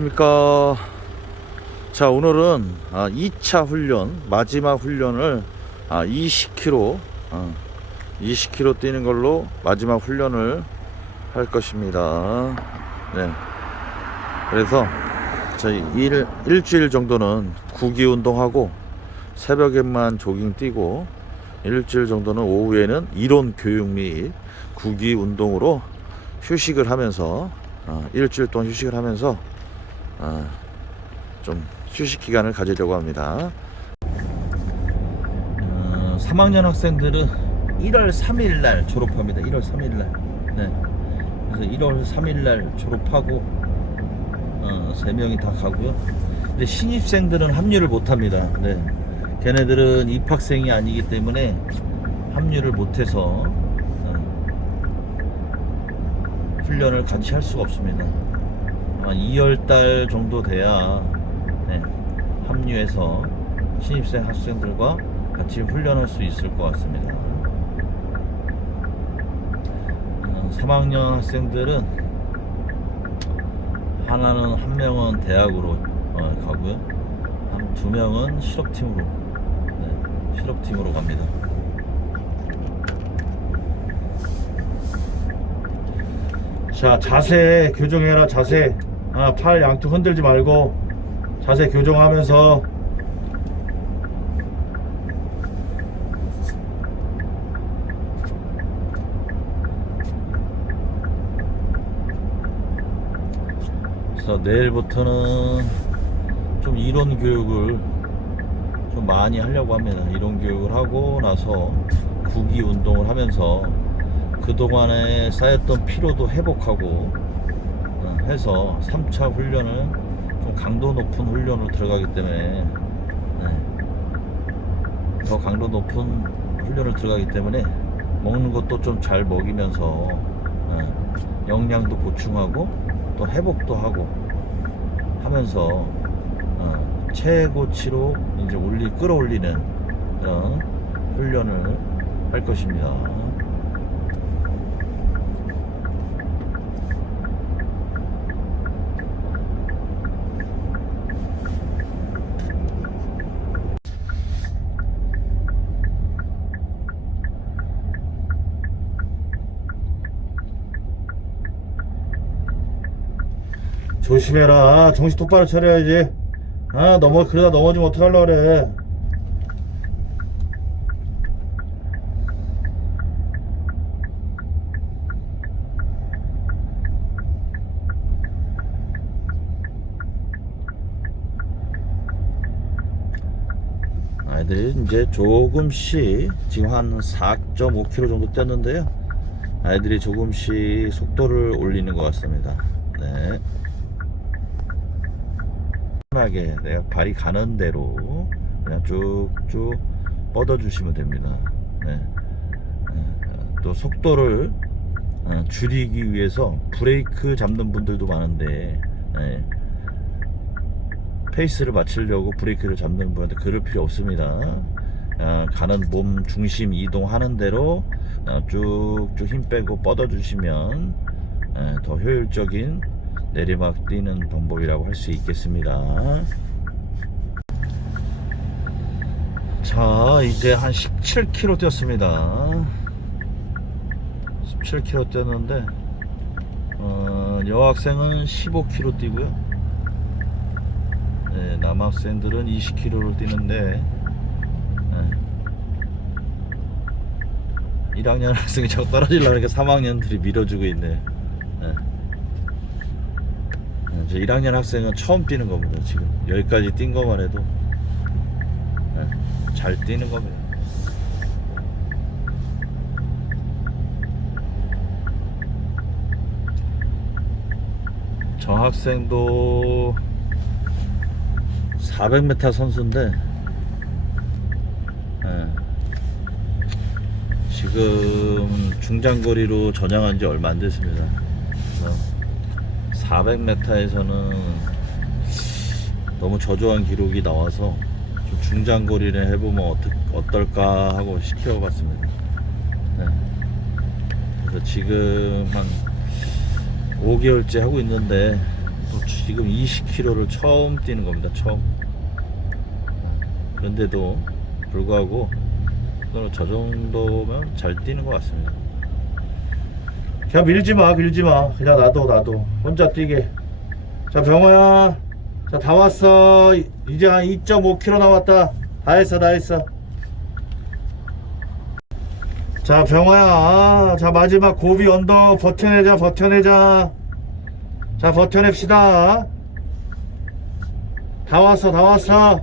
안녕하십니까. 자, 오늘은 아, 2차 훈련, 마지막 훈련을 아, 20km, 어, 20km 뛰는 걸로 마지막 훈련을 할 것입니다. 네. 그래서 저희 일, 일주일 정도는 구기 운동하고 새벽에만 조깅 뛰고 일주일 정도는 오후에는 이론 교육 및 구기 운동으로 휴식을 하면서 어, 일주일 동안 휴식을 하면서 어, 좀 휴식 기간을 가지려고 합니다. 어, 3학년 학생들은 1월 3일 날 졸업합니다. 1월 3일 날. 네. 그래서 1월 3일 날 졸업하고 어, 3명이 다 가고요. 근데 신입생들은 합류를 못 합니다. 네. 걔네들은 입학생이 아니기 때문에 합류를 못 해서 어, 훈련을 같이 할 수가 없습니다. 아마 2월 달 정도 돼야 네, 합류해서 신입생 학생들과 같이 훈련할 수 있을 것 같습니다. 어, 3학년 학생들은 하나는 한 명은 대학으로 어, 가고요. 한 두 명은 실업팀으로 네, 실업팀으로 갑니다. 자 자세 교정해라 자세 아, 팔 양쪽 흔들지 말고 자세 교정하면서 내일부터는 좀 이론 교육을 좀 많이 하려고 합니다. 이론 교육을 하고 나서 구기 운동을 하면서 그동안에 쌓였던 피로도 회복하고 어, 해서 3차 훈련을 좀 강도 높은 훈련으로 들어가기 때문에 네, 더 강도 높은 훈련을 들어가기 때문에 먹는 것도 좀 잘 먹이면서 네, 영양도 보충하고 또 회복도 하고 하면서 어, 최고치로 이제 올리 끌어올리는 그런 훈련을 할 것입니다. 조심해라. 정신 똑바로 차려야지. 아, 넘어, 그러다 넘어지면 어떡하려고 그래. 아이들이 이제 조금씩 지금 한 4.5km 정도 뛰었는데요. 아이들이 조금씩 속도를 올리는 것 같습니다. 네. 편하게 내가 발이 가는 대로 그냥 쭉쭉 뻗어 주시면 됩니다. 네. 네. 또 속도를 어, 줄이기 위해서 브레이크 잡는 분들도 많은데 네. 페이스를 맞추려고 브레이크를 잡는 분한테 그럴 필요 없습니다. 아, 가는 몸 중심 이동하는 대로 아, 쭉쭉 힘 빼고 뻗어 주시면 아, 더 효율적인 내리막 뛰는 방법이라고 할 수 있겠습니다. 자, 이제 한 17km 뛰었습니다. 17km 뛰었는데, 어, 여학생은 15km 뛰고요. 네, 남학생들은 20km를 뛰는데, 네. 1학년 학생이 자꾸 떨어지려고 하니까 3학년들이 밀어주고 있네. 네. 저 1학년 학생은 처음 뛰는 겁니다. 지금 여기까지 뛴 것만 해도 네, 잘 뛰는 겁니다. 저 학생도 400m 선수인데 네, 지금 중장거리로 전향한 지 얼마 안 됐습니다. 그래서 400m에서는 너무 저조한 기록이 나와서 좀 중장거리를 해보면 어떡, 어떨까 하고 시켜봤습니다. 네. 그래서 지금 한 5개월째 하고 있는데 또 지금 20km를 처음 뛰는 겁니다. 처음. 그런데도 불구하고 저 정도면 잘 뛰는 것 같습니다. 그냥 밀지 마, 밀지 마. 그냥 놔둬, 놔둬. 혼자 뛰게. 자, 병호야. 자, 다 왔어. 이- 이제 한 2.5km 남았다. 다 했어, 다 했어. 자, 병호야. 자, 마지막 고비 언덕 버텨내자, 버텨내자. 자, 버텨냅시다. 다 왔어, 다 왔어.